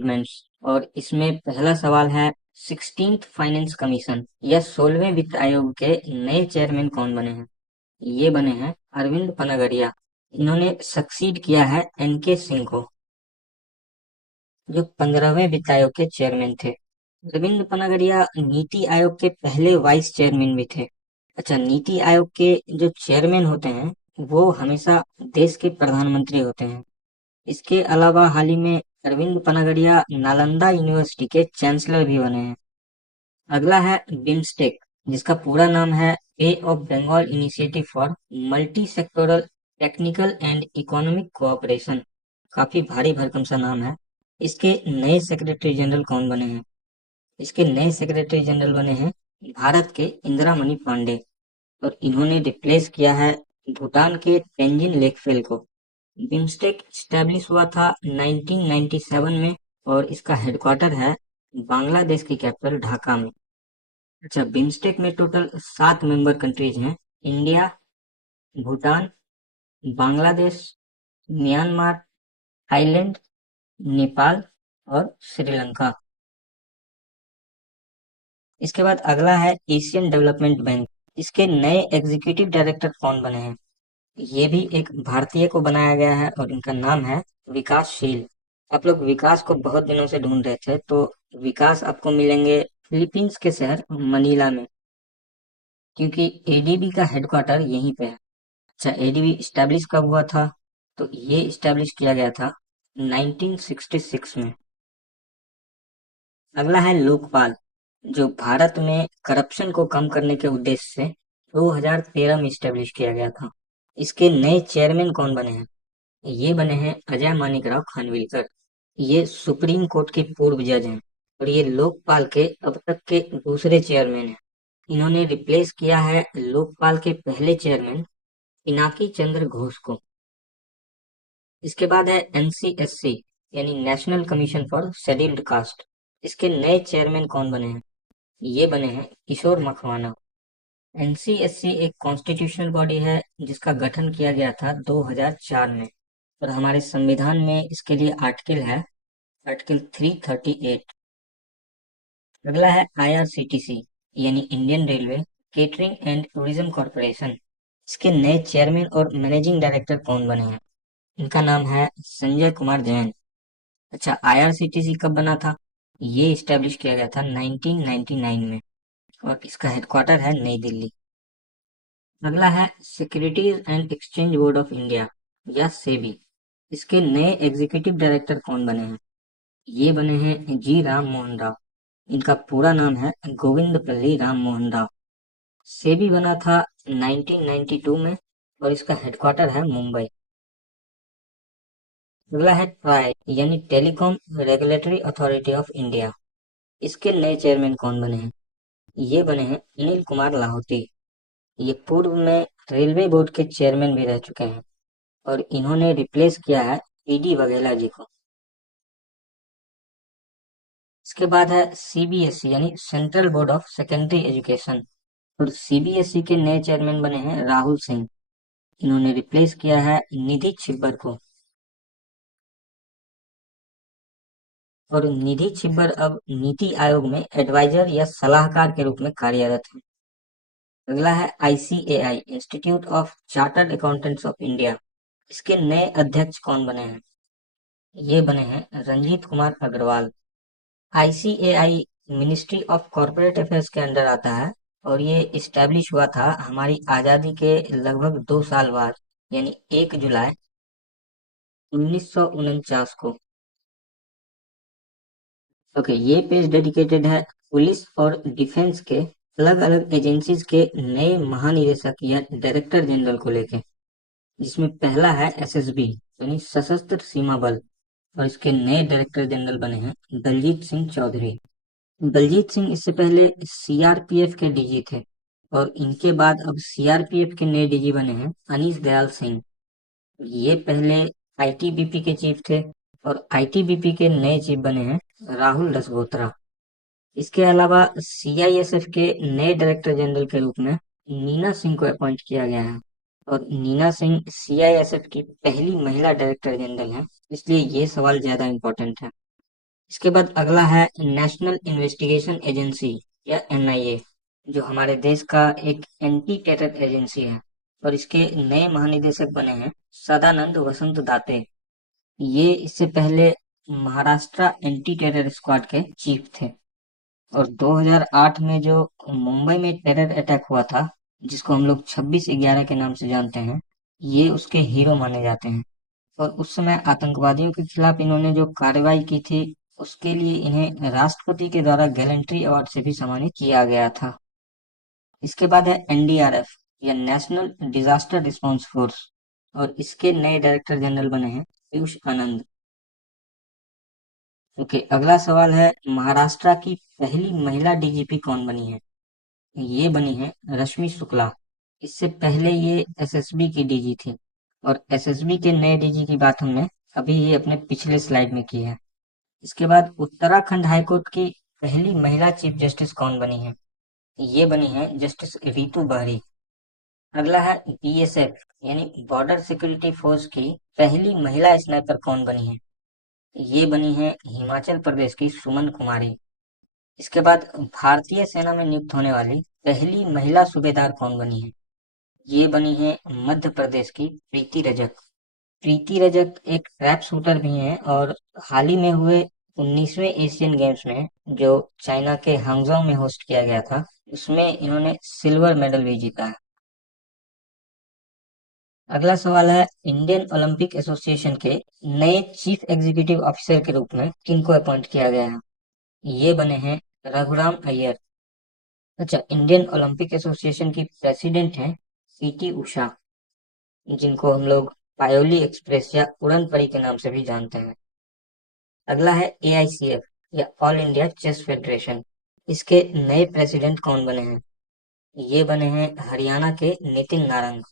Appointments. और इसमें पहला सवाल है, 16th फाइनेंस कमीशन या 16वें वित्त आयोग के नए चेयरमैन कौन बने हैं? ये बने हैं अरविंद पनागरिया। इन्होंने सक्सीड किया है एनके सिंह को, जो 15वें वित्त आयोग के चेयरमैन थे। अरविंद पनागरिया नीति आयोग के पहले वाइस चेयरमैन भी थे। अच्छा, नीति आयोग के जो चेयरमैन होते हैं वो हमेशा देश के प्रधानमंत्री होते हैं। इसके अलावा हाल ही में अरविंद पनागरिया नालंदा यूनिवर्सिटी के चांसलर भी बने हैं। अगला है बिम्स्टेक, जिसका पूरा नाम है bay of Bengal initiative for multi sectoral technical and economic cooperation. काफी भारी भरकम सा नाम है। इसके नए सेक्रेटरी जनरल कौन बने हैं? इसके नए सेक्रेटरी जनरल बने हैं भारत के इंदिरा मणि पांडे, और इन्होंने रिप्लेस किया है भूटान के तेंजिन लेकफेल को। बिम्स्टेक स्टैब्लिश हुआ था 1997 में, और इसका हेडक्वार्टर है बांग्लादेश की कैपिटल ढाका में। अच्छा, बिम्स्टेक में टोटल 7 मेंबर कंट्रीज हैं: India, Bhutan, Bangladesh, Myanmar, Thailand, Nepal और श्रीलंका। इसके बाद अगला है एशियन डेवलपमेंट बैंक। इसके नए एग्जीक्यूटिव डायरेक्टर कौन बने हैं? ये भी एक भारतीय को बनाया गया है और इनका नाम है विकासशील। आप लोग विकास को बहुत दिनों से ढूंढ रहे थे, तो विकास आपको मिलेंगे फिलीपींस के शहर मनीला में, क्योंकि एडीबी का हेडक्वार्टर यहीं पे है। अच्छा, एडीबी स्टैब्लिश कब हुआ था? तो ये स्टैब्लिश किया गया था 1966 में। अगला है लोकपाल, जो भारत में करप्शन को कम करने के उद्देश्य से 2013 में स्टैब्लिश किया गया था। इसके नए चेयरमैन कौन बने हैं? ये बने हैं अजय मानिकराव खानविलकर। ये सुप्रीम कोर्ट के पूर्व जज हैं, और ये लोकपाल के अब तक के दूसरे चेयरमैन हैं। इन्होंने रिप्लेस किया है लोकपाल के पहले चेयरमैन पिनाकी चंद्र घोष को। इसके बाद है एनसीएससी, यानी national commission for scheduled caste. इसके नए चेयरमैन कौन बने हैं? ये बने हैं किशोर मखवाना। एनसीएससी एक कॉन्स्टिट्यूशनल बॉडी है जिसका गठन किया गया था 2004 में, और हमारे संविधान में इसके लिए आर्टिकल है आर्टिकल 338। अगला है आईआरसीटीसी, यानी Indian railway catering and tourism corporation. इसके नए चेयरमैन और मैनेजिंग डायरेक्टर कौन बने हैं? इनका नाम है संजय कुमार जैन। अच्छा, आईआरसीटीसी कब बना था? ये स्टैब्लिश किया गया था 1999 में, और इसका हेडक्वार्टर है नई दिल्ली। अगला है securities and exchange board of India या सेबी। इसके नए एग्जीक्यूटिव डायरेक्टर कौन बने हैं? ये बने हैं जी राम मोहन राव। इनका पूरा नाम है गोविंदपल्ली राम मोहन राव। सेबी बना था 1992 में, और इसका हेडक्वार्टर है मुंबई। अगला है ट्राई, यानी telecom regulatory authority of India. इसके नए चेयरमैन कौन बने हैं? ये बने हैं अनिल कुमार लाहौती। ये पूर्व में रेलवे बोर्ड के चेयरमैन भी रह चुके हैं, और इन्होंने रिप्लेस किया है पीडी वघेला जी को। इसके बाद है सीबीएसई, यानी central board of secondary education, और सीबीएसई के नए चेयरमैन बने हैं राहुल सिंह। इन्होंने रिप्लेस किया है निधि छिब्बर को, और निधि छिब्बर अब नीति आयोग में एडवाइजर या सलाहकार के रूप में कार्यरत है। अगला है ICAI, institute of chartered accountants of India. इसके नए अध्यक्ष कौन बने हैं? ये बने हैं Ranjeet Kumar Agarwal. ICAI ministry of corporate affairs के अंडर आता है, और ये इस्टेब्लिश हुआ था हमारी आजादी के लगभग 2 साल बाद, यानी 1 जुलाई 1949 को। ओके, ये पेज डेडिकेटेड है पुलिस और डिफेंस के अलग अलग एजेंसीज के नए महानिदेशक या डायरेक्टर जनरल को लेके, जिसमें पहला है एसएसबी, यानी सशस्त्र सीमा बल, और इसके नए डायरेक्टर जनरल बने हैं दलजीत सिंह चौधरी। दलजीत सिंह इससे पहले सीआरपीएफ के डीजी थे, और इनके बाद अब सीआरपीएफ के नए डीजी बने हैं अनीश दयाल सिंह। ये पहले आईटीबीपी के चीफ थे, और आईटीबीपी के नए चीफ बने हैं राहुल रसगोत्रा। इसके अलावा सीआईएसएफ के नए डायरेक्टर जनरल के रूप में नीना सिंह को अपॉइंट किया गया है, और नीना सिंह सीआईएसएफ की पहली महिला डायरेक्टर जनरल है, इसलिए ये सवाल ज्यादा इम्पोर्टेंट है। इसके बाद अगला है नेशनल इन्वेस्टिगेशन एजेंसी या एनआईए, जो हमारे देश का एक एंटी टेरर एजेंसी है। और इसके नए महानिदेशक बने हैं सदानंद वसंत दाते। ये इससे पहले महाराष्ट्र एंटी टेरर स्क्वाड के चीफ थे। और 2008 में जो मुंबई में टेरर अटैक हुआ था, जिसको हम लोग 26/11 के नाम से जानते हैं, ये उसके हीरो माने जाते हैं। और उस समय आतंकवादियों के खिलाफ इन्होंने जो कार्रवाई की थी, उसके लिए इन्हें राष्ट्रपति के द्वारा गैलेंट्री अवार्ड से भी सम्मानित किया गया था। इसके बाद है एनडीआरएफ या नेशनल डिजास्टर रिस्पांस फोर्स, और इसके नए डायरेक्टर जनरल बने हैं पीयूष आनंद। ओके, अगला सवाल है महाराष्ट्र की पहली महिला डीजीपी कौन बनी है? ये बनी है रश्मि शुक्ला। इससे पहले ये एसएसबी की डीजी थी। और एसएसबी के नए डीजी की बात हमने अभी ही अपने पिछले स्लाइड में की है। इसके बाद उत्तराखंड हाईकोर्ट की पहली महिला चीफ जस्टिस कौन बनी है? ये बनी है जस्टिस रीतू बहरी। अगला है बीएसएफ यानी बॉर्डर सिक्योरिटी फोर्स की पहली महिला स्नाइपर कौन बनी है? ये बनी है हिमाचल प्रदेश की सुमन कुमारी। इसके बाद भारतीय सेना में नियुक्त होने वाली पहली महिला सूबेदार कौन बनी है? ये बनी है मध्य प्रदेश की प्रीति रजक। प्रीति रजक एक ट्रैप शूटर भी हैं, और हाल ही में हुए 19वें एशियन गेम्स में जो चाइना के हांगजोउ में होस्ट किया गया था, उसमें इन्होंने सिल्वर मेडल भी जीता है। अगला सवाल है इंडियन ओलंपिक एसोसिएशन के नए चीफ एग्जीक्यूटिव ऑफिसर के रूप में किनको अपॉइंट किया गया है? ये बने हैं रघुराम अय्यर। अच्छा, इंडियन ओलंपिक एसोसिएशन की प्रेसिडेंट हैं पीटी उषा, जिनको हम लोग पायोली एक्सप्रेस या उड़न परी के नाम से भी जानते हैं। अगला है एआईसीएफ या ऑल इंडिया चेस फेडरेशन। इसके नए प्रेसिडेंट कौन बने हैं? ये बने हैं हरियाणा के नितिन नारंग।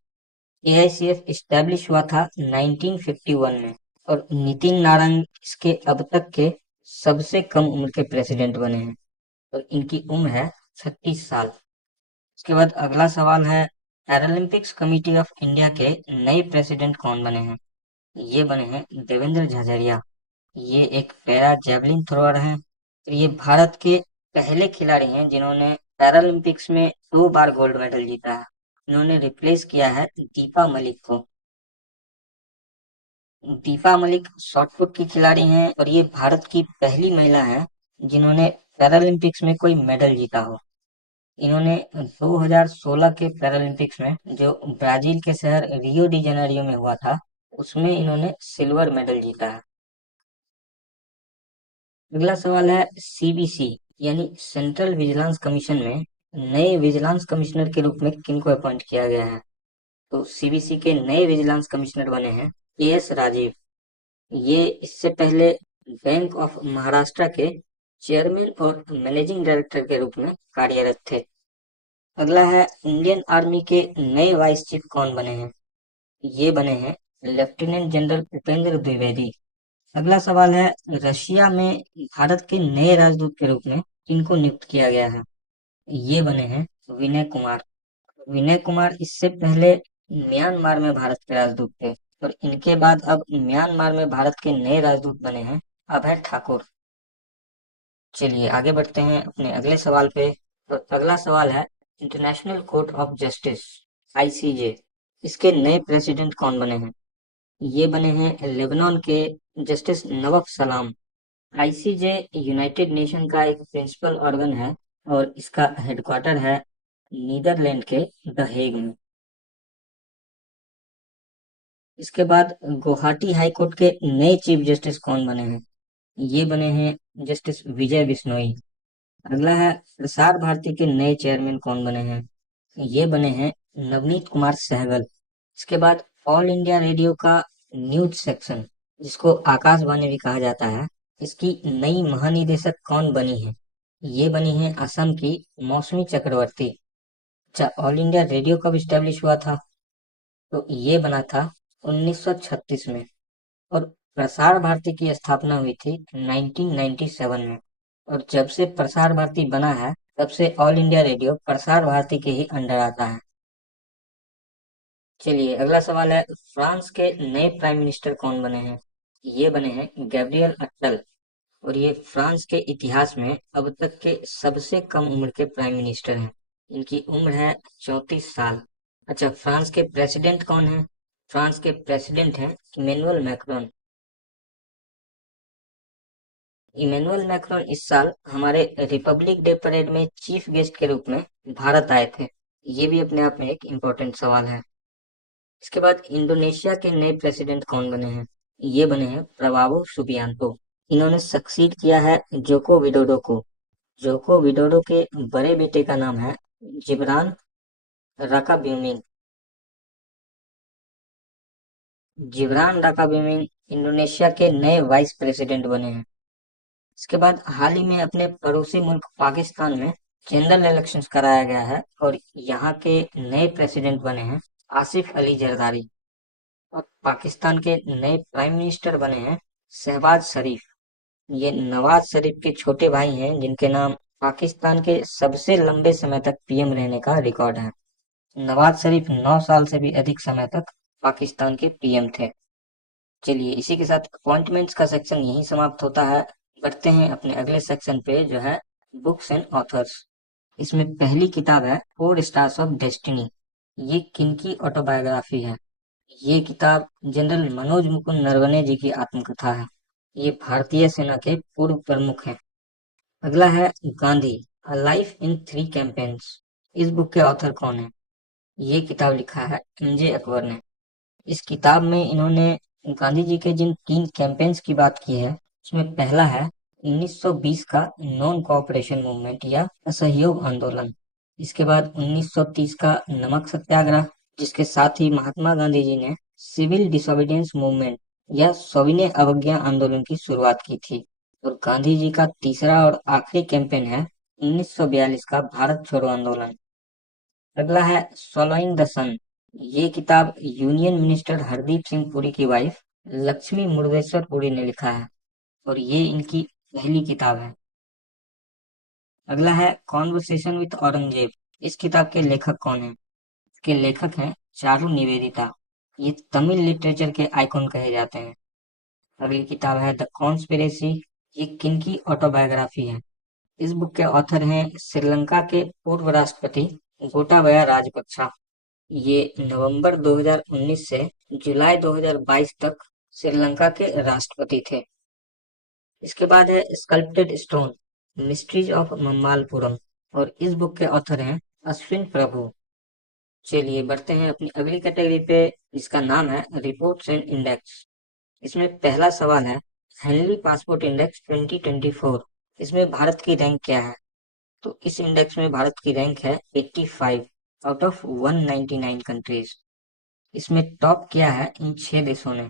एआईसीएफ इस्टेब्लिश हुआ था 1951 में, और नितिन नारंग इसके अब तक के सबसे कम उम्र के प्रेसिडेंट बने हैं, और इनकी उम्र है 36 साल। इसके बाद अगला सवाल है पैरालंपिक्स कमेटी ऑफ इंडिया के नए प्रेसिडेंट कौन बने हैं? ये बने हैं देवेंद्र झाझड़िया। ये एक पैरा जेवलिन थ्रोअर हैं। तो ये भारत के पहले खिलाड़ी हैं जिन्होंने पैरालंपिक्स में 2 बार गोल्ड मेडल जीता है। इन्होंने रिप्लेस किया है दीपा मलिक को। दीपा मलिक शॉटपुट की खिलाड़ी हैं, और ये भारत की पहली महिला है जिन्होंने पैरालंपिक्स में कोई मेडल जीता हो। इन्होंने 2016 के पैरालंपिक्स में जो ब्राजील के शहर रियो डी जेनेरियो में हुआ था, उसमें इन्होंने सिल्वर मेडल जीता है। अगला सवाल है सीबीसी यानी सेंट्रल विजिलेंस कमीशन में नए विजिलेंस कमिश्नर के रूप में किनको अपॉइंट किया गया है? तो सीबीसी के नए विजिलेंस कमिश्नर बने हैं एएस राजीव। ये इससे पहले बैंक ऑफ महाराष्ट्र के चेयरमैन और मैनेजिंग डायरेक्टर के रूप में कार्यरत थे। अगला है इंडियन आर्मी के नए वाइस चीफ कौन बने हैं? ये बने हैं लेफ्टिनेंट जनरल उपेंद्र द्विवेदी। अगला सवाल है रशिया में भारत के नए राजदूत के रूप में किनको नियुक्त किया गया है? ये बने हैं विनय कुमार। विनय कुमार इससे पहले म्यांमार में भारत के राजदूत थे, और इनके बाद अब म्यांमार में भारत के नए राजदूत बने हैं अभय ठाकुर। चलिए आगे बढ़ते हैं अपने अगले सवाल पे। तो अगला सवाल है international court of justice ICJ, इसके नए प्रेसिडेंट कौन बने हैं? ये बने हैं लेबनान के जस्टिस नवफ सलाम। आईसीजे यूनाइटेड नेशन का एक प्रिंसिपल ऑर्गन है, और इसका हेडक्वार्टर है नीदरलैंड के द हेग में। इसके बाद गुवाहाटी हाई कोर्ट के नए चीफ जस्टिस कौन बने हैं? ये बने हैं जस्टिस विजय बिश्नोई। अगला है प्रसार भारती के नए चेयरमैन कौन बने हैं? ये बने हैं नवनीत कुमार सहगल। इसके बाद ऑल इंडिया रेडियो का न्यूज सेक्शन, जिसको आकाशवाणी भी कहा जाता है, इसकी नई महानिदेशक कौन बनी है? ये बनी है असम की मौसमी चक्रवर्ती। अच्छा, ऑल इंडिया रेडियो कब स्टेब्लिश हुआ था? तो ये बना था 1936 में। और प्रसार भारती की स्थापना हुई थी 1997 में। और जब से प्रसार भारती बना है, तब से all India radio Prasar Bharati के ही अंडर आता है। चलिए अगला सवाल है फ्रांस के नए प्राइम मिनिस्टर कौन बने हैं? ये बने हैं गैब्रियल अट्टल। और ये फ्रांस के इतिहास में अब तक के सबसे कम उम्र के प्राइम मिनिस्टर हैं। इनकी उम्र है 34 साल। अच्छा, फ्रांस के प्रेसिडेंट कौन है? फ्रांस के प्रेसिडेंट हैं इमैनुअल मैक्रोन। इमैनुअल मैक्रोन इस साल हमारे रिपब्लिक डे परेड में चीफ गेस्ट के रूप में भारत आए थे। ये भी अपने आप में एक इम्पोर्टेंट सवाल है। इसके बाद इंडोनेशिया के नए प्रेसिडेंट कौन बने हैं? ये बने हैं प्रबावो सुबियांतो। इन्होंने सक्सीड किया है जोको विडोडो को। जोको विडोडो के बड़े बेटे का नाम है जिब्रान राकाब्यूमिंग। जिब्रान राकाब्यूमिंग इंडोनेशिया के नए वाइस प्रेसिडेंट बने हैं। इसके बाद हाल ही में अपने पड़ोसी मुल्क पाकिस्तान में जनरल इलेक्शंस कराया गया है और यहाँ के नए प्रेसिडेंट बने हैं आसिफ अली जरदारी। और पाकिस्तान के नए प्राइम मिनिस्टर बने हैं शहबाज शरीफ। ये नवाज शरीफ के छोटे भाई हैं जिनके नाम पाकिस्तान के सबसे लंबे समय तक पीएम रहने का रिकॉर्ड है। नवाज शरीफ 9 साल से भी अधिक समय तक पाकिस्तान के पीएम थे। चलिए, इसी के साथ अपॉइंटमेंट्स का सेक्शन यहीं समाप्त होता है। बढ़ते हैं अपने अगले सेक्शन पे जो है बुक्स एंड ऑथर्स। इसमें पहली किताब है 4 स्टार्स ऑफ डेस्टिनी। ये किनकी ऑटोबायोग्राफी है? ये किताब जनरल मनोज मुकुंद नरवणे जी की आत्मकथा है। ये भारतीय सेना के पूर्व प्रमुख हैं। अगला है Gandhi, a life in 3 campaigns. इस बुक के ऑथर कौन है? ये किताब लिखा है एमजे अकबर ने। इस किताब में इन्होंने गांधी जी के जिन 3 कैंपेन्स की बात की है, उसमें पहला है 1920 का नॉन कोऑपरेशन मूवमेंट या असहयोग आंदोलन। इसके बाद 1930 का नमक सत्याग्रह, जिसके साथ ही महात्मा गांधी जी ने सिविल डिसोबीडियंस मूवमेंट या सविनय अवज्ञा आंदोलन की शुरुआत की थी। और गांधी जी का तीसरा और आखिरी कैंपेन है 1942 का भारत छोड़ो आंदोलन। अगला है फॉलोइंग द सन। ये किताब यूनियन मिनिस्टर हरदीप सिंह पुरी की वाइफ लक्ष्मी मुर्गेश्वर पुरी ने लिखा है और ये इनकी पहली किताब है। अगला है कॉन्वर्सेशन विद औरंगजेब। इस किताब के लेखक कौन है? इसके लेखक हैं चारू निवेदिता। ये तमिल लिटरेचर के आइकॉन कहे जाते हैं। अगली किताब है द कॉन्स्पिरेसी। ये किनकी ऑटोबायोग्राफी है? इस बुक के ऑथर हैं श्रीलंका के पूर्व राष्ट्रपति गोटाबया राजपक्षा। ये नवंबर 2019 से जुलाई 2022 तक श्रीलंका के राष्ट्रपति थे। इसके बाद है स्कल्प्टेड स्टोन, मिस्ट्रीज ऑफ मम्मालपुरम। और इस बुक के ऑथर हैं अश्विन प्रभु। चलिए बढ़ते हैं अपनी अगली कैटेगरी पे, जिसका नाम है रिपोर्ट्स एंड इंडेक्स। इसमें पहला सवाल है हेनली पासपोर्ट इंडेक्स 2024। इसमें भारत की रैंक क्या है? तो इस इंडेक्स में भारत की रैंक है 85 आउट ऑफ 199 कंट्रीज। इसमें टॉप किया है इन 6 देशों ने: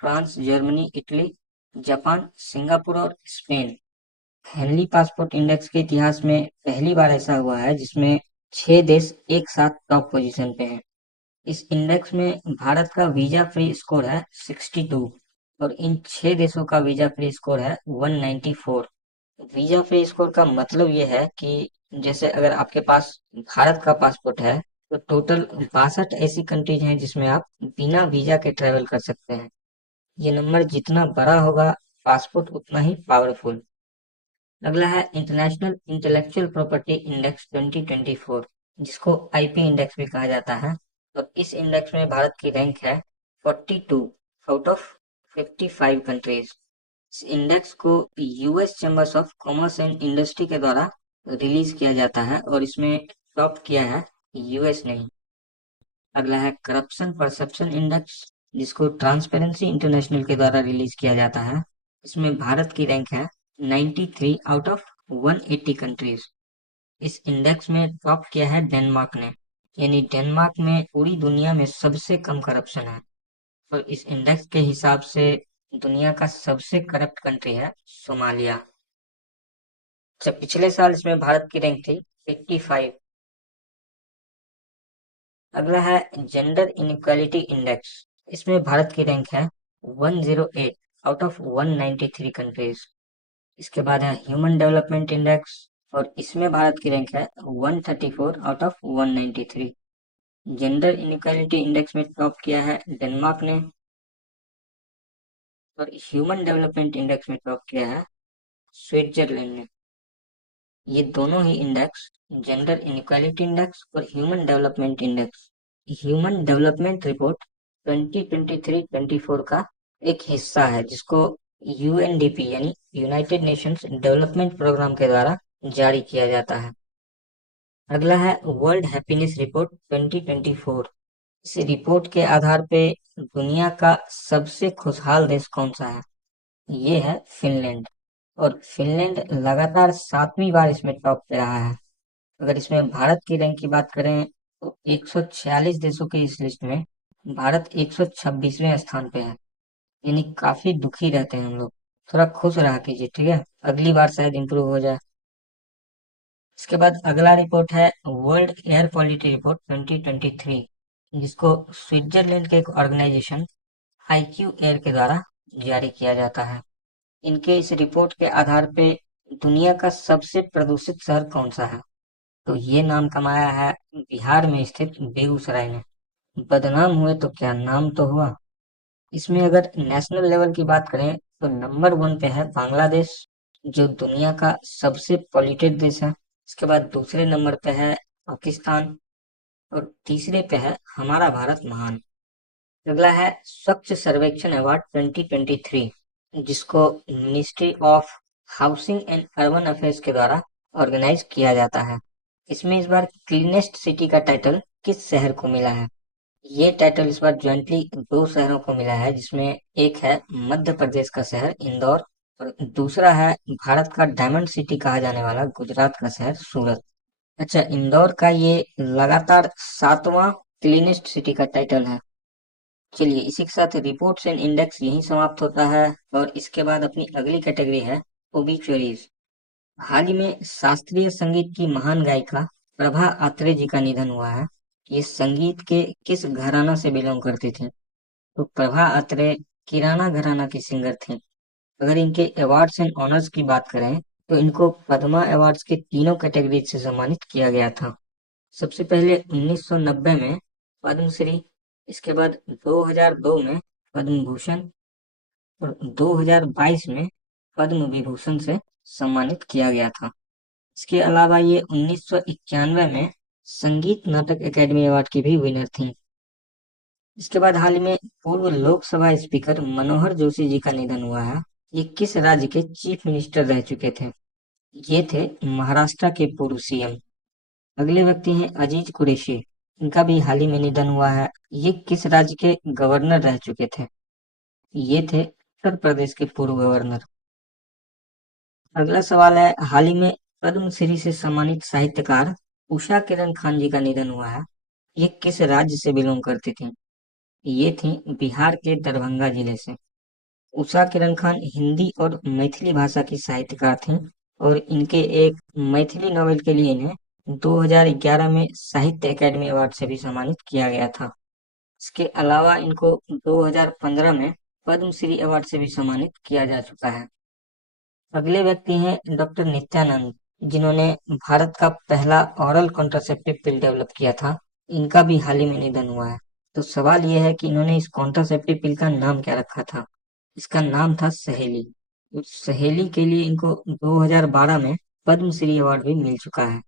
France, Germany, Italy, Japan, Singapore और स्पेन। हेनली पासपोर्ट इंडेक्स के इतिहास में पहली बार ऐसा हुआ है जिसमें 6 देश एक साथ टॉप पोजीशन पे हैं। इस इंडेक्स में भारत का वीजा फ्री स्कोर है 62 और इन 6 देशों का वीजा फ्री स्कोर है 194। वीजा फ्री स्कोर का मतलब ये है कि जैसे अगर आपके पास भारत का पासपोर्ट है तो टोटल 62 ऐसी कंट्रीज हैं जिसमें आप बिना वीजा के ट्रेवल कर सकते हैं। ये नंबर जितना बड़ा होगा, पासपोर्ट उतना ही पावरफुल। अगला है इंटरनेशनल इंटेलेक्चुअल प्रॉपर्टी इंडेक्स 2024, जिसको आईपी इंडेक्स भी कहा जाता है। और इस इंडेक्स में भारत की रैंक है 42 आउट ऑफ 55 कंट्रीज। इस इंडेक्स को US chambers of commerce and industry के द्वारा रिलीज किया जाता है और इसमें टॉप किया है यूएस ने। अगला है करप्शन परसेप्शन इंडेक्स, जिसको ट्रांसपेरेंसी इंटरनेशनल के द्वारा रिलीज किया जाता है। इसमें भारत की रैंक है 93 आउट ऑफ 180 कंट्रीज। इस इंडेक्स में टॉप किया है डेनमार्क ने, यानी डेनमार्क में पूरी दुनिया में सबसे कम करप्शन है। और इस इंडेक्स के हिसाब से दुनिया का सबसे करप्ट कंट्री है सोमालिया। जब पिछले साल इसमें भारत की रैंक थी 85। अगला है जेंडर इनइक्वालिटी इंडेक्स। इसमें भारत की रैंक है 108 आउट ऑफ 193 कंट्रीज। इसके बाद है ह्यूमन डेवलपमेंट इंडेक्स और इसमें भारत की रैंक है 134 out of 193। Gender inequality index में टॉप किया है डेनमार्क ने और ह्यूमन डेवलपमेंट इंडेक्स में टॉप किया है स्विट्जरलैंड में। ये दोनों ही इंडेक्स, जेंडर इनइक्वालिटी इंडेक्स और human development index, human development report 2023-24 का एक हिस्सा है, जिसको यूएनडीपी यानी यूनाइटेड नेशंस डेवलपमेंट प्रोग्राम के द्वारा जारी किया जाता है। अगला है वर्ल्ड हैप्पीनेस रिपोर्ट 2024। इस रिपोर्ट के आधार पे दुनिया का सबसे खुशहाल देश कौन सा है? ये है फिनलैंड। और फिनलैंड लगातार 7वीं बार इसमें टॉप पे रहा है। अगर इसमें भारत की रैंक की बात करें तो 146 देशों की इस लिस्ट में भारत 126वें स्थान पे है। यानी काफी दुखी रहते हैं हम लोग। थोड़ा खुश रहा कीजिए, ठीक है? अगली बार शायद इम्प्रूव हो जाए। इसके बाद अगला रिपोर्ट है वर्ल्ड एयर क्वालिटी रिपोर्ट 2023, जिसको स्विट्जरलैंड के एक ऑर्गेनाइजेशन आईक्यू एयर के द्वारा जारी किया जाता है। इनके इस रिपोर्ट के आधार पे दुनिया का सबसे प्रदूषित शहर कौन सा है? तो ये नाम कमाया है बिहार में स्थित बेगूसराय ने। बदनाम हुए तो क्या, नाम तो हुआ। इसमें अगर नेशनल लेवल की बात करें तो नंबर 1 पे है बांग्लादेश, जो दुनिया का सबसे पॉल्यूटेड देश है। इसके बाद दूसरे नंबर पे है पाकिस्तान और तीसरे पे है हमारा भारत महान। अगला है स्वच्छ सर्वेक्षण अवार्ड 2023, जिसको ministry of housing and urban affairs के द्वारा ऑर्गेनाइज किया जाता है। इसमें इस बार क्लीनेस्ट सिटी का टाइटल किस शहर को मिला है? ये टाइटल इस बार ज्वाइंटली 2 शहरों को मिला है, जिसमें एक है मध्य प्रदेश का शहर इंदौर और दूसरा है भारत का डायमंड सिटी कहा जाने वाला गुजरात का शहर सूरत। अच्छा, इंदौर का ये लगातार 7वां क्लीनेस्ट सिटी का टाइटल है। चलिए, इसी के साथ रिपोर्ट्स एंड इंडेक्स यहीं समाप्त होता है और इसके बाद अपनी अगली कैटेगरी है ओबीच्युरीज। हाल ही में शास्त्रीय संगीत की महान गायिका प्रभा अत्रे जी का निधन हुआ है। ये संगीत के किस घराना से बिलोंग करती थी? तो प्रभा अत्रे किराना घराना की सिंगर थी। अगर इनके अवार्ड्स एंड ऑनर्स की बात करें तो इनको पद्मा अवार्ड्स के तीनों कैटेगरी से सम्मानित किया गया था। सबसे पहले 1990 में पद्मश्री, इसके बाद 2002 में पद्म भूषण और 2022 में पद्म विभूषण से सम्मानित किया गया था। इसके अलावा ये 1991 में संगीत नाटक एकेडमी अवार्ड की भी विनर थी। इसके बाद हाल ही में पूर्व लोकसभा स्पीकर मनोहर जोशी जी का निधन हुआ है। ये किस राज्य के चीफ मिनिस्टर रह चुके थे? ये थे महाराष्ट्र के पूर्व सीएम। अगले व्यक्ति हैं अजीज कुरैशी। इनका भी हाल ही में निधन हुआ है। ये किस राज्य के गवर्नर रह चुके थे? ये थे उत्तर प्रदेश के पूर्व गवर्नर। अगला सवाल है, हाल ही में पद्मश्री से सम्मानित साहित्यकार उषा किरण खान जी का निधन हुआ है। ये किस राज्य से बिलोंग करती थी? ये थी बिहार के दरभंगा जिले से। उषा किरण खान हिंदी और मैथिली भाषा की साहित्यकार थीं और इनके एक मैथिली नॉवेल के लिए इन्हें 2011 में साहित्य अकादमी अवार्ड से भी सम्मानित किया गया था। इसके अलावा इनको 2015 में पद्मश्री अवार्ड से भी सम्मानित किया जा चुका है। अगले व्यक्ति हैं डॉक्टर नित्यानंद, जिन्होंने भारत का पहला ऑरल कॉन्ट्रासेप्टिव पिल डेवलप किया था। इनका भी हाल ही में निधन हुआ है। तो सवाल यह है कि इन्होंने इस कॉन्ट्रासेप्टिव पिल का नाम क्या रखा था? इसका नाम था सहेली। उस सहेली के लिए इनको 2012 में पद्मश्री अवार्ड भी मिल चुका है।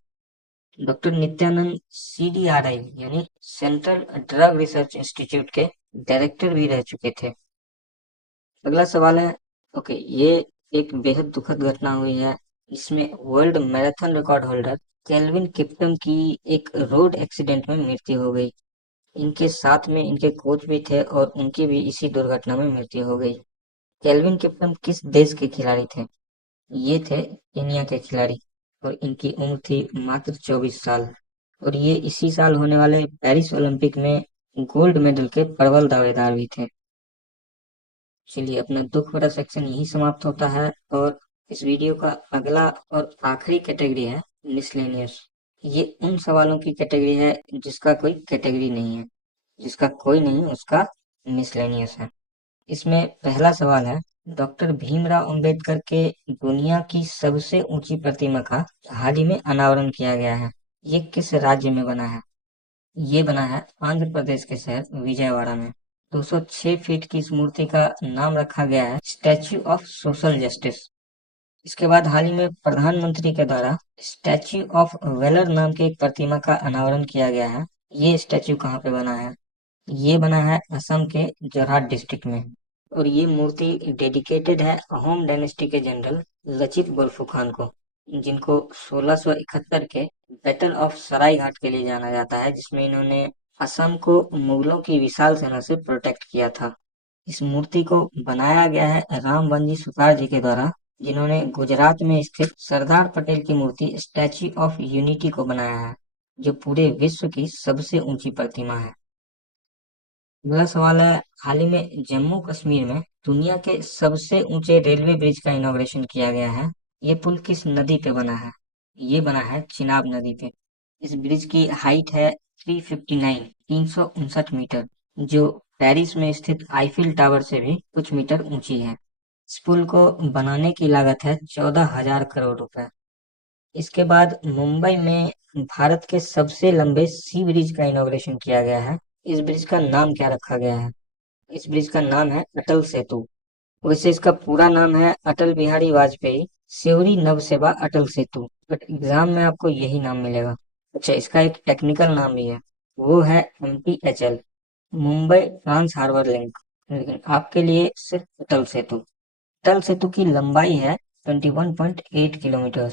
डॉक्टर नित्यानंद सीडीआरआई यानी सेंट्रल ड्रग रिसर्च इंस्टीट्यूट के डायरेक्टर भी रह चुके थे। अगला सवाल है, ओके, ये एक बेहद दुखद घटना हुई है, जिसमें world marathon record holder kelvin Kiptum की एक रोड एक्सीडेंट में मृत्यु हो गई। इनके साथ में इनके कोच भी थे और उनकी भी इसी दुर्घटना में मृत्यु हो गई। केल्विन किप्टम किस देश के खिलाड़ी थे? ये थे केनिया के खिलाड़ी और इनकी उम्र थी मात्र 24 साल। और ये इसी साल होने वाले पेरिस ओलंपिक में गोल्ड मेडल के प्रबल दावेदार भी थे। चलिए, अपना दुख भरा सेक्शन यही समाप्त होता है और इस वीडियो का अगला और आखिरी कैटेगरी है मिसलेनियस। ये उन सवालों की कैटेगरी है जिसका कोई कैटेगरी नहीं है, जिसका कोई नहीं उसका मिसलेनियस है। इसमें पहला सवाल है, डॉक्टर भीमराव अंबेडकर के दुनिया की सबसे ऊंची प्रतिमा का हाल ही में अनावरण किया गया है। ये किस राज्य में बना है? ये बना है आंध्र प्रदेश के शहर विजयवाड़ा में। 206 फीट की इस मूर्ति का नाम रखा गया है स्टैच्यू ऑफ सोशल जस्टिस। इसके बाद हाल ही में प्रधानमंत्री के द्वारा स्टैच्यू ऑफ वेलर नाम की एक प्रतिमा का अनावरण किया गया है। ये स्टैच्यू कहाँ पे बना है? ये बना है असम के जोरहाट डिस्ट्रिक्ट में। और ये मूर्ति डेडिकेटेड है अहोम डायनेस्टी के जनरल लचित बोरफुखान को, जिनको 1671 के बैटल ऑफ सरायघाट के लिए जाना जाता है, जिसमें इन्होंने असम को मुगलों की विशाल सेना से प्रोटेक्ट किया था। इस मूर्ति को बनाया गया है रामवंजी सुतार जी के द्वारा, जिन्होंने गुजरात में स्थित सरदार पटेल की मूर्ति स्टैच्यू ऑफ यूनिटी को बनाया है, जो पूरे विश्व की सबसे ऊंची प्रतिमा है। अगला सवाल है, हाल ही में जम्मू कश्मीर में दुनिया के सबसे ऊंचे रेलवे ब्रिज का इनॉग्रेशन किया गया है। ये पुल किस नदी पे बना है? ये बना है चिनाब नदी पे। इस ब्रिज की हाइट है 359 जो पेरिस में स्थित आईफिल टावर से भी कुछ मीटर ऊंची है। इस पुल को बनाने की लागत है 14,000 करोड़ रुपए। इसके बाद मुंबई में भारत के सबसे लंबे सी ब्रिज का इनॉग्रेशन किया गया है। इस ब्रिज का नाम क्या रखा गया है? इस ब्रिज का नाम है अटल सेतु। वैसे इसका पूरा नाम है अटल बिहारी वाजपेयी सिवरी नव सेवा अटल सेतु, बट एग्जाम में आपको यही नाम मिलेगा। अच्छा, इसका एक टेक्निकल नाम भी है, वो है MTHL, Mumbai trans harbour link. लेकिन आपके लिए सिर्फ अटल सेतु। अटल सेतु की लंबाई है 21.8 किलोमीटर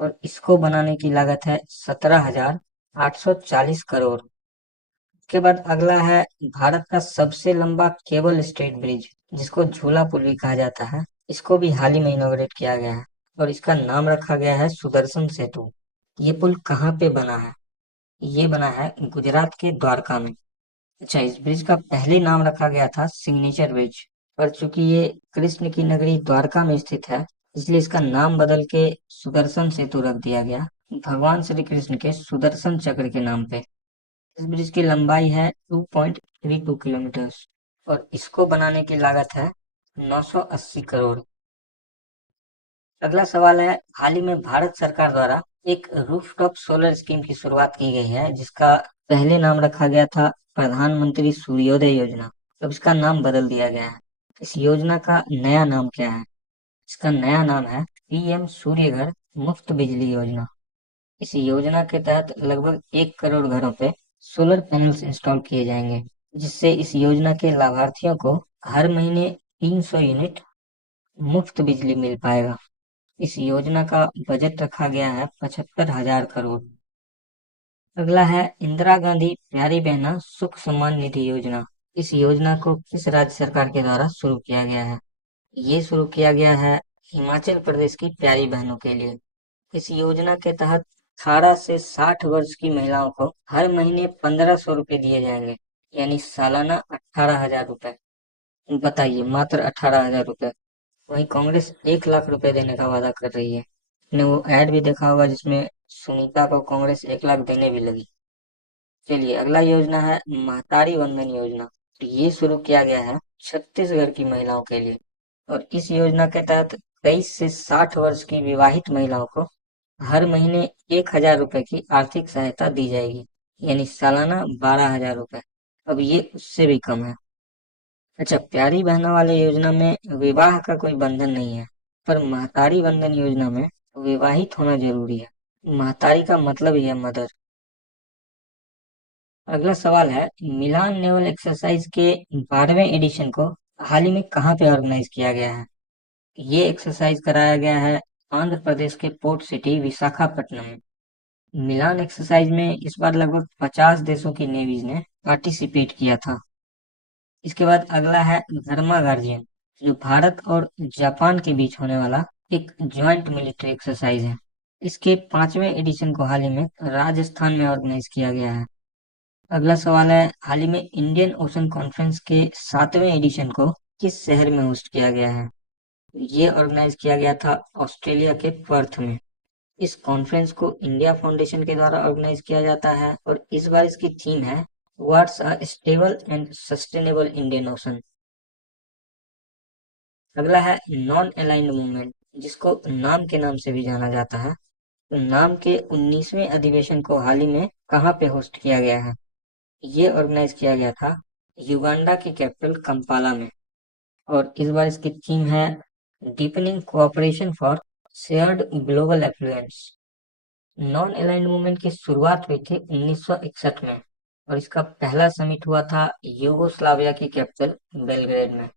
और इसको बनाने की लागत है 17,840 करोड़। इसके बाद अगला है भारत का सबसे लंबा केबल स्ट्रेट ब्रिज, जिसको झूला पुल भी कहा जाता है। इसको भी हाल ही में इनॉग्रेट किया गया है और इसका नाम रखा गया है सुदर्शन सेतु। ये पुल कहाँ पे बना है? ये बना है गुजरात के द्वारका में। अच्छा, इस ब्रिज का पहले नाम रखा गया था सिग्नेचर ब्रिज, पर चूंकि ये कृष्ण की नगरी द्वारका में स्थित है, इसलिए इसका नाम बदल के सुदर्शन सेतु रख दिया गया, भगवान श्री कृष्ण के सुदर्शन चक्र के नाम पे। इस ब्रिज की लंबाई है 2.32 किलोमीटर और इसको बनाने की लागत है 980 करोड़। अगला सवाल है, हाल ही में भारत सरकार द्वारा एक रूफटॉप सोलर स्कीम की शुरुआत की गई है, जिसका पहले नाम रखा गया था प्रधानमंत्री सूर्योदय योजना। अब इसका नाम बदल दिया गया है। इस योजना का नया नाम क्या है? इसका नया नाम है PM सूर्य घर मुफ्त बिजली योजना। इस योजना के तहत लगभग 1 करोड़ घरों पे सोलर पैनल्स इंस्टॉल किए जाएंगे, जिससे इस योजना के लाभार्थियों को हर महीने 300 यूनिट मुफ्त बिजली मिल पाएगा। इस योजना का बजट रखा गया है 75,000 करोड़। अगला है इंदिरा गांधी प्यारी बहना सुख सम्मान निधि योजना। इस योजना को किस राज्य सरकार के द्वारा शुरू किया गया है? ये शुरू किया गया है हिमाचल प्रदेश की प्यारी बहनों के लिए। इस योजना के तहत 18 से 60 वर्ष की महिलाओं को हर महीने 1,500 रुपए दिए जाएंगे, यानी सालाना 18,000 रुपए। बताइए, मात्र 18,000 रुपए। वहीं कांग्रेस 1 लाख रुपए देने का वादा कर रही है। ने वो एड भी देखा होगा जिसमें सुनीता को कांग्रेस 1 लाख देने भी लगी। चलिए, अगला योजना है महतारी वंदन योजना। तो ये शुरू किया गया है छत्तीसगढ़ की महिलाओं के लिए और इस योजना के तहत 23 से 60 वर्ष की विवाहित महिलाओं को हर महीने 1,000 रुपए की आर्थिक सहायता दी जाएगी, यानी सालाना 12,000 रुपए। अब ये उससे भी कम है। अच्छा, प्यारी बहनों वाले योजना में विवाह का कोई बंधन नहीं है, पर महतारी वंदन योजना में विवाहित होना जरूरी है। महतारी का मतलब ही है मदर। अगला सवाल है, मिलान नेवल एक्सरसाइज के 12वें एडिशन को हाल ही में कहाँ पे ऑर्गेनाइज किया गया है? ये एक्सरसाइज कराया गया है आंध्र प्रदेश के पोर्ट सिटी विशाखापट्टनम में। मिलान एक्सरसाइज में इस बार लगभग 50 देशों की नेवीज ने पार्टिसिपेट किया था। इसके बाद अगला है धर्मा गार्जियन, जो भारत और जापान के बीच होने वाला एक ज्वाइंट मिलिट्री एक्सरसाइज है। इसके 5वें एडिशन को हाल ही में राजस्थान में ऑर्गेनाइज किया गया है। अगला सवाल है, हाल ही में इंडियन ओशन कॉन्फ्रेंस के 7वें एडिशन को किस शहर में होस्ट किया गया है? ये ऑर्गेनाइज किया गया था ऑस्ट्रेलिया के पर्थ में। इस कॉन्फ्रेंस को इंडिया फाउंडेशन के द्वारा ऑर्गेनाइज किया जाता है और इस बार इसकी थीम है what's a stable and sustainable Indian ocean. अगला है नॉन अलाइंड मूवमेंट, जिसको नाम के नाम से भी जाना जाता है। तो नाम के 19वें अधिवेशन को हाल ही में कहाँ पे होस्ट किया गया है? ये ऑर्गेनाइज किया गया था युगांडा की कैपिटल कंपाला में और इस बार इसकी थीम है deepening cooperation for shared global affluence. Non aligned movement की शुरुआत हुई थी 1961 में और इसका पहला समिट हुआ था यूगोस्लाविया की कैपिटल बेलग्रेड में।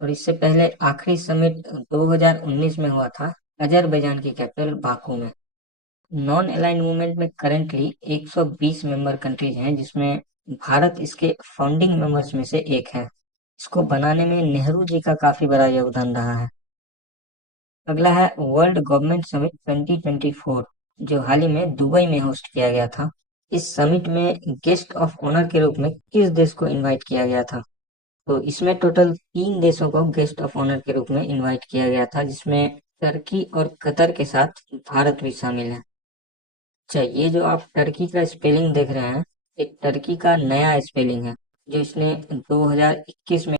और इससे पहले आखिरी समिट 2019 में हुआ था अजरबैजान की कैपिटल बाकू में। नॉन अलाइन्ड मूवमेंट में करेंटली 120 मेंबर कंट्रीज हैं, जिसमें भारत इसके फाउंडिंग मेंबर्स में से एक है। इसको बनाने में नेहरू जी का काफी बड़ा योगदान रहा है। अगला है वर्ल्ड गवर्नमेंट समिट 2024, जो हाल ही में दुबई में होस्ट किया गया था। इस समिट में गेस्ट ऑफ ऑनर के रूप में किस देश को इनवाइट किया गया था? तो इसमें टोटल 3 देशों को गेस्ट ऑफ ऑनर के रूप में इनवाइट किया गया था, जिसमें टर्की और कतर के साथ भारत भी शामिल है। अच्छा, ये जो आप टर्की का स्पेलिंग देख रहे हैं, ये टर्की का नया स्पेलिंग है जो इसने 2021 में